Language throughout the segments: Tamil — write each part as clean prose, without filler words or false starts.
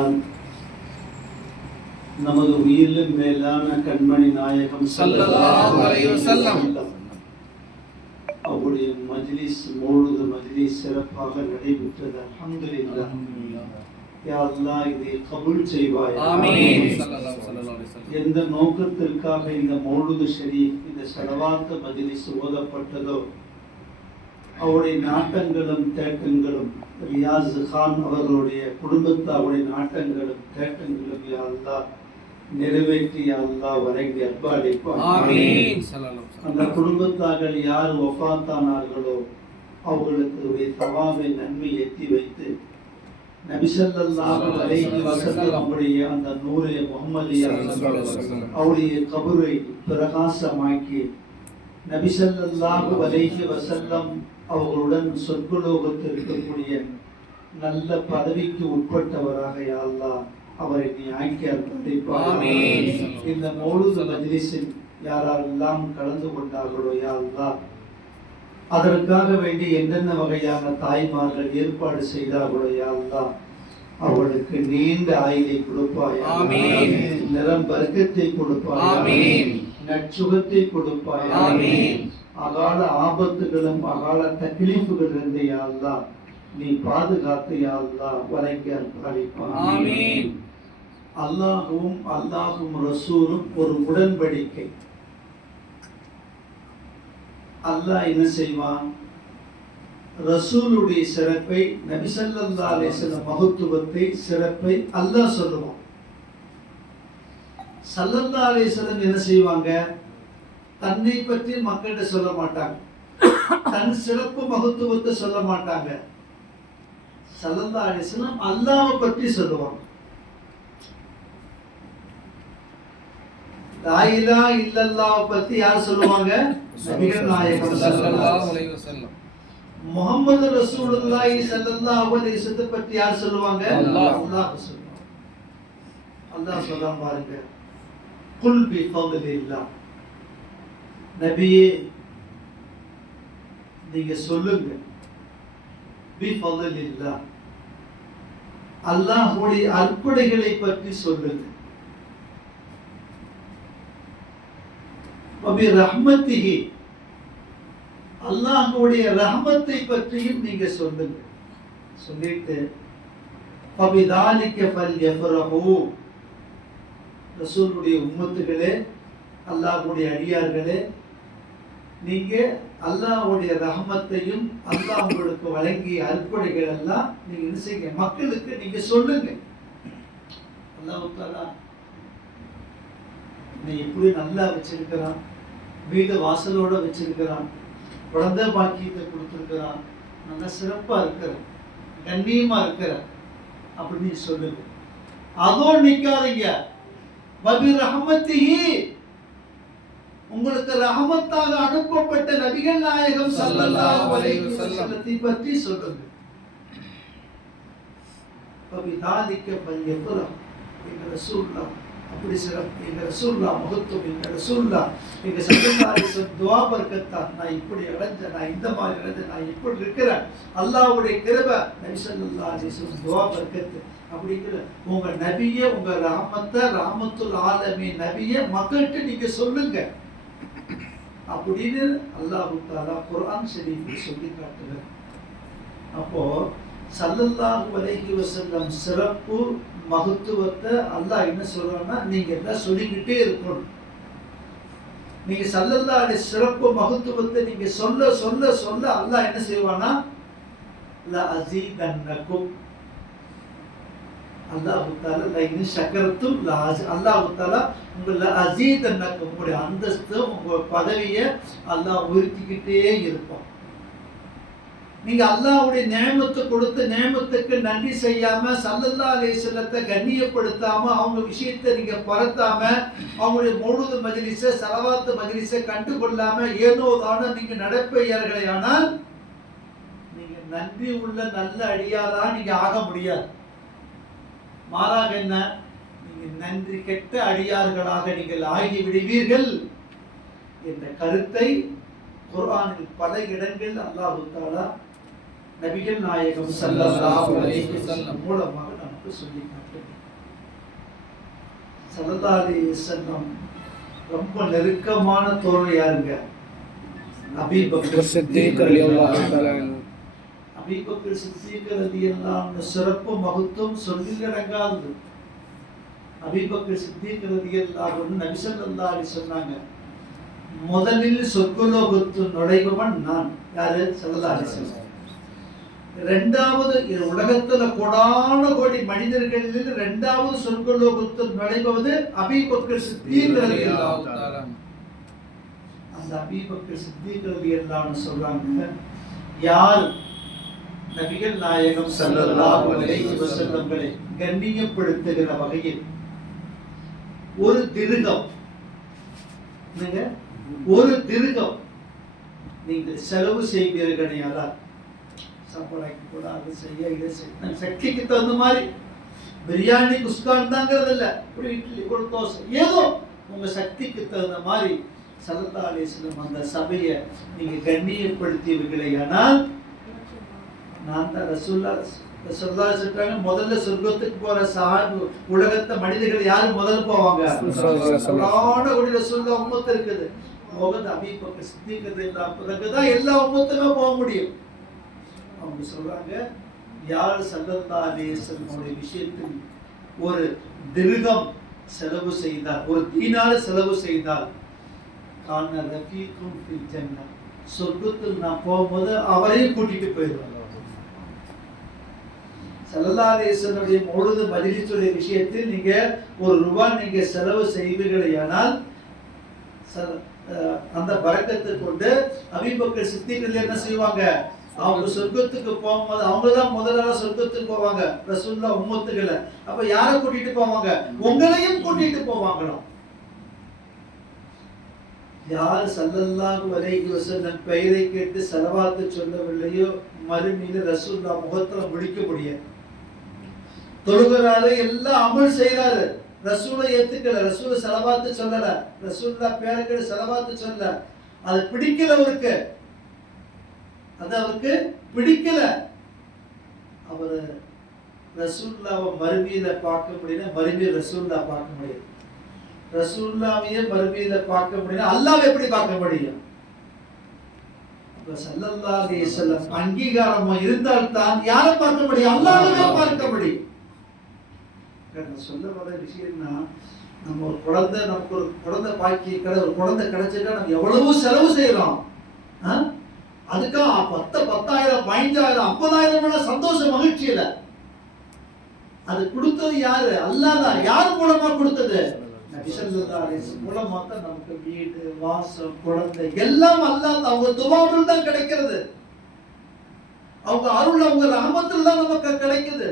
தான் நமது உயிரிலும் மேலான கண்மணி நாயகம் ஸல்லல்லாஹு அலைஹி வஸல்லம் அவருடைய மஜ்லிஸ் மௌலூது மஜ்லிஸ் சிறப்பாக நடைபெற்றது. அல்ஹம்துலில்லாஹ். யா அல்லாஹ் இதை கபூல் செய்வாய். ஆமீன். எந்த நோக்கத்திற்காக இந்த மௌலூது ஷரீஃப் இந்த ஸலவாத் மஜ்லிஸ் ஓதப்பட்டதோ அவருடைய நாட்டங்களும் தேட்டங்களும் ரியாஸ் கான் அவர்களுடைய குடும்பத்தாருடைய நாட்டங்களும் தேட்டங்களும் யா அல்லாஹ் நிறைவேற்றி யா அல்லாஹ் வழங்கி அர்ப்பணிப்பாய். ஆமீன். அந்த குடும்பத்தார்கள் யார் வஃபாத்தானார்களோ அவர்களுக்கு தவாவை நன்மை எத்தி வைத்து நபி ஸல்லல்லாஹு அலைஹி வஸல்லம் அவருடைய அந்த நூரே முஹம்மதியா அவருடைய கபரை பிரகாசமாக்கி நபி ஸல்லல்லாஹு அலைஹி வஸல்லம் அவர்களுடன் சொர்க்கலோகத்தில் இருக்கக்கூடிய நல்ல பதவிக்கு உட்பட்டவராக யா அல்லாஹ் அவரை நீ ஆக்கி அர்ப்பணிப்பாய். இந்த மௌலூது மஜ்லிஸில் யாரெல்லாம் கலந்து கொண்டார்களோ யா அல்லாஹ் அதற்காக வேண்டி என்னென்ன வகையான தாய்மார்கள் ஏற்பாடு செய்தார்களோ யா அல்லாஹ் அவர்களுக்கு நீண்ட ஆயுளை கொடுப்பாய். ஆமீன். நிறம் பரக்கத்தை கொடுப்பாய். ஆமீன். நற்சுகத்தை கொடுப்பாய். ஆமீன். அகால ஆபத்துகளும் அகால தக்லீஃபுகள் இருந்து யா அல்லாஹ் நீ பாதுகாத்து யா அல்லாஹ் வழங்கி அர்ப்பணிப்பாய். ஆமீன். அல்லாஹும் ரசூலும் ஒரு உடன்படிக்கை. அல்லாஹ் என்ன செய்வான்? ரசூலுடைய சிறப்பை நபி ஸல்லல்லாஹு அலைஹி வஸல்லம் மகத்துவத்தை சிறப்பை அல்லாஹ் சொல்லுவான். ஸல்லல்லாஹு அலைஹி வஸல்லம் என்ன செய்வாங்க? தன்னை பற்றி மக்கள்கிட்ட சொல்ல மாட்டாங்க, தன் சிறப்பு மகத்துவத்தை சொல்ல மாட்டாங்க. ஸல்லல்லாஹு அலைஹி வஸல்லம் அல்லாஹ்வை பற்றி சொல்லுவாங்க. லா இலாஹ இல்லல்லாஹ் பத்தி யார் சொல்லுவாங்க? நபிகள் நாயகம் ஸல்லல்லாஹு அலைஹி வஸல்லம். முஹம்மது ரசூலுல்லாஹி ஸல்லல்லாஹு அலைஹி வஸல்லம் பத்தி யார் சொல்லுவாங்க? அல்லாஹ் சொல்லுவாங்க. அல்லாஹ் சொல்றான் பாருங்க, குல் பி ஃபضலில்லாஹ். நபியே நீங்க சொல்லுங்க, பி ஃபضலில்லாஹ் அல்லாஹ்வுடைய அற்புதங்களை பற்றி சொல்லுங்க. வபி ரஹ்மத்திஹி அல்லாஹ்வுடைய ரஹ்மத்தை பற்றியும் நீங்க சொல்லுங்க. சொல்லிட்டு ஃபபிதாலிக ஃபல்யஃபரஹு ரசூலுடைய உம்மத்துகளே, அல்லாஹ்வுடைய அடியார்களே, நீங்க அல்லாஹ்வுடைய ரஹ்மத்தையும் அல்லாஹ் உங்களுக்கு வழங்கிய அற்புதங்கள் எல்லாம் நீங்க என்ன செய்யுங்க? மக்களுக்கு நீங்க சொல்லுங்க. அல்லாஹ் தஆலா நீ இப்படி நல்லா வச்சிருக்கிறான், வீடு வாசலோட வச்சிருக்கிறான், குழந்தை பாக்கியத்தை கொடுத்துருக்கிறான், நல்லா சிறப்பா இருக்கிற, கண்ணியமா இருக்கிற அப்படின்னு சொல்லுங்க. அதோடு நிக்காதீங்க. வபி ரஹ்மத்திஹி உங்களுக்கு ரஹமத்தாக அனுப்பப்பட்ட நபிகள் நாயகம் ஸல்லல்லாஹு அலைஹி வஸல்லத்தை பற்றி சொல்லுங்க. வபி தாலிக ஃபல்யஃபரஹ். எங்க ரசூலுல்லாஹ் அப்படி சிறப்பு, எங்க ரசூலுல்லாஹ் மகத்துவம், எங்க ரசூலுல்லாஹ் எங்க ஸல்லல்லாஹு அலைஹி வஸல்லம் துஆ பரக்கத்தா நான் இப்படி அடைஞ்சேன், நான் இந்த மாதிரி அடைஞ்சேன், நான் இப்படி இருக்கிறேன், அல்லாஹ்வுடைய கிருபை, நபி ஸல்லல்லாஹு அலைஹி வஸல்லம் துஆ பரக்கத்து அப்படிங்கிற உங்க நபியை, உங்க ரஹமத்தை, ரஹமத்துல் ஆலமீன் நபியை மக்கள்கிட்ட நீங்க சொல்லுங்க அப்படின்னு அல்லாஹ் தஆலா குர்ஆன் ஷரீஃபில் சொல்லி காட்டுறார். அப்போ ஸல்லல்லாஹு அலைஹி வஸல்லம் சிறப்பு மகத்துவத்தை அல்லாஹ் என்ன சொல்றான்னா நீங்க எல்லாம் சொல்லிக்கிட்டே இருக்கணும். நீங்க ஸல்லல்லாஹு அலைஹி சிறப்பு மகத்துவத்தை நீங்க சொல்ல சொல்ல சொல்ல அல்லாஹ் என்ன செய்வானா லா அஸீதன்னகும். அல்லாஹ் தஆலா லைன் ஷக்கரத்தும் அல்லாஹ் தஆலா உங்கள அஸீதன்னகும் உங்களுடைய அந்தஸ்து, உங்க பதவியை அல்லாஹ் உயர்த்திக்கிட்டே இருப்பான். நீங்க அல்லாஹ்வுடைய நியமத்தை கொடுத்த நியமத்துக்கு நன்றி செய்யாம, ஸல்லல்லாஹு அலைஹி வஸல்லத்தை கண்ணியப்படுத்தாம, அவங்க விஷயத்தை நீங்க பரத்தாம, அவங்களுடைய மௌலூது மஜ்லிஸ ஸலவாத் மஜ்லிஸ கண்டுகொள்ளாம ஏனோ தானோ நீங்க நடப்பீர்களே, ஆனால் நீங்க நன்றி உள்ள நல்ல அடியாரா நீங்க ஆக முடியாது. மாறாக என்ன, நீங்க நன்றி கெட்ட அடியார்களாக நீங்கள் ஆகி விடுவீர்கள் என்ற கருத்தை குர்ஆனில் பல இடங்களில் அல்லாஹ் தஆலா நபிகள் நாயகம் ஸல்லல்லாஹு அலைஹி வஸல்லம் மூலமாக மட்டும் சொல்லி காட்டுங்க. ஸல்லல்லாஹு அலைஹி வஸல்லம் ரொம்ப நெருக்கமான தோழர் யாருங்க? அபூபக்கர் சித்திக் ரலியல்லாஹு தஆலா அன்ஹு. அபூபக்கர் சித்திக் ரலியல்லாஹு அன்ஹு சிறப்பு மகத்துவம் சொல்லிலடங்காதது. அபூபக்கர் சித்திக் ரலியல்லாஹு அன்ஹு நபி ஸல்லல்லாஹு அலைஹி சொன்னாங்க, முதலில் சொர்க்கலோகத்தில் நுழைபவன் நான். யாரு? ஸல்லல்லாஹு அலைஹி வஸல்லம். இரண்டாவது உலகத்துல கோடான கோடி மனிதர்களில் இரண்டாவது சொர்க்கலோகத்தில் நுழைவது அபூபக்கர் சித்திக் ரலியல்லாஹு தஆலா. அந்த அபூபக்கர் சித்திக் ரலியல்லாஹு அன்ஹு சொல்றாங்க, யார் நபிகள் நாயகம் ஸல்லல்லாஹு அலைஹி வஸல்லம்களை கண்ணியப்படுத்துகிற வகையில் ஒரு திருகம் நீங்கள் செலவு செய்வீர்களால், சாப்பாடாக்கி கூட அதை செய்ய இதை செய்ய சக்திக்கு தகுந்த மாதிரி பிரியாணி குஸ்கான் தாங்கிறது இல்லை, ஒரு இட்லி ஒரு தோசை ஏதோ உங்க சக்திக்கு தகுந்த மாதிரி ஸல்லல்லாஹு அலைஹி வஸல்லம் அந்த சபையை நீங்க கண்ணியப்படுத்தியவர்களேயானால் நான் தான் ரசூலுல்லாஹ் சொல்றாங்க, முதல்ல சொர்க்கத்துக்கு போற உலகத்தை மனிதர்கள் யாரு முதல்ல போவாங்க? ரசூலுல்லாஹ் உம்மத்து இருக்குது. போகிறது அபூபக்கர் சித்திக் ரலியல்லாஹு பிறகுதான் எல்லா உம்மத்துமே போக முடியும். அவங்க சொல்றாங்க, யார் ஸல்லல்லாஹு அலைஹி வஸல்லம் விஷயத்தில் ஒரு திர்ஹம் செலவு செய்தால், ஒரு தீனார் செலவு செய்தால், கான ரஃபீக்கும் ஃபில் ஜன்னah, சொர்க்கத்தில் நான் போகும்போது அவரையும் கூட்டிட்டு போயிடுவாங்க. ஸல்லல்லாஹு அலைஹி வஸல்லம் மௌலிது மஜ்லிஸுடைய விஷயத்தில் நீங்க ஒரு ரூபாய் நீங்க செலவு செய்வீர்களேயானால் அந்த பரக்கத்தை கொண்டு அபூபக்கர் சித்திக் என்ன செய்வாங்க? அவங்க சொர்க்கத்துக்கு போகும்போது அவங்க தான் முதல்ல சொர்க்கத்துக்கு போவாங்க. ரசூலுல்லாஹ் உம்மத்துகளை அப்ப யாரை கூட்டிட்டு போவாங்க? உங்களையும் கூட்டிட்டு போவாங்களாம். யார் ஸல்லல்லாஹு அலைஹி வஸல்லம் பெயரை கேட்டு ஸலவாத்து சொல்லவில்லையோ மறுமையில ரசூலுல்லாஹ் முகத்துல முடிக்க முடியாது. தொழுகிறாரு, எல்லாம் அமல் செய்யறாரு, ரசூலை ஏத்துக்கல, ரசூல ஸலவாத்து சொல்லல, ரசூலுல்லாஹ் பேரை கேட்டு ஸலவாத்து சொல்லல, அது பிடிக்கல அவருக்கு, அது அவருக்கு பிடிக்கல. அவர் ரசூலுல்லாஹ்வை மறுமையில பார்க்க முடியல, மறுமையில ரசூலுல்லாஹ் பார்க்க முடியாது. ரசூலுல்லாஹ்வையே மறுமையில பார்க்க முடியல, அல்லாஹ்வை எப்படி பார்க்க முடியும்? அப்ப ஸல்லல்லாஹு அலைஹி வஸல்லம் அங்கீகாரமா இருந்தால் தான் யாரை பார்க்க முடியும்? அல்லாஹ்வை தான் பார்க்க முடியும். நான் சொல்ல வர விஷயம்னா, நம்ம ஒரு குழந்தை, நமக்கு ஒரு குழந்தை பாக்கி ஒரு குழந்தை கிடைச்சிட்டா நம்ம எவ்வளவு செலவு செய்யறோம். அதுக்காக 10,000 15,000 50,000 சந்தோஷம் மகிழ்ச்சி இல்ல. அது கொடுத்தது யாரு? அல்லாஹ் தான். யார் மூலமா கொடுத்தது? நபி ஸல்லல்லாஹு அலைஹி வஸல்லம் மூலமா தான் நமக்கு வீடு வாசம் குழந்தை எல்லாம் அல்லாஹ் அவங்க துஆவில் தான் கிடைக்கிறது. அவங்க அருள், அவங்க ரஹமத்துல தான் நமக்கு கிடைக்குது.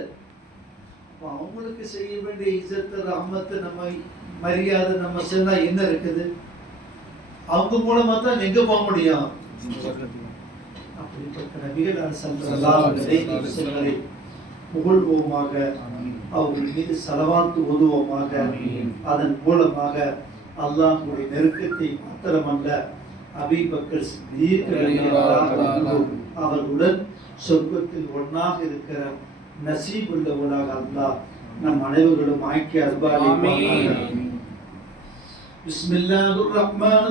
அவங்களுக்கு செய்ய வேண்டிய இஸ்ஸத் ரஹமத் நம்ம மரியாதை நம்ம செஞ்சா என்ன இருக்குது? அவங்க மூலமா தான் எங்க போக முடியும்? அப்படிப்பட்ட நபிகள் ஸல்லல்லாஹு அலைஹி வஸல்லம் புகழ்வோமாக, அவர்கள் மீது ஸலவாத் ஓதுவோமாக. அதன் மூலமாக அல்லாஹ்வுடைய நெருக்கத்தை மாத்திரமல்ல, அபூபக்கர் சித்திக் ரலியல்லாஹு அன்ஹு அவர்களுடன் சொர்க்கத்தில் ஒன்றாக இருக்கிற நசீப் உள்ளவர்களாக அல்லாஹ் நம் அனைவர்களும் ஆக்கி அருள்வானாக. பிஸ்மில்லாஹிர் ரஹ்மானிர்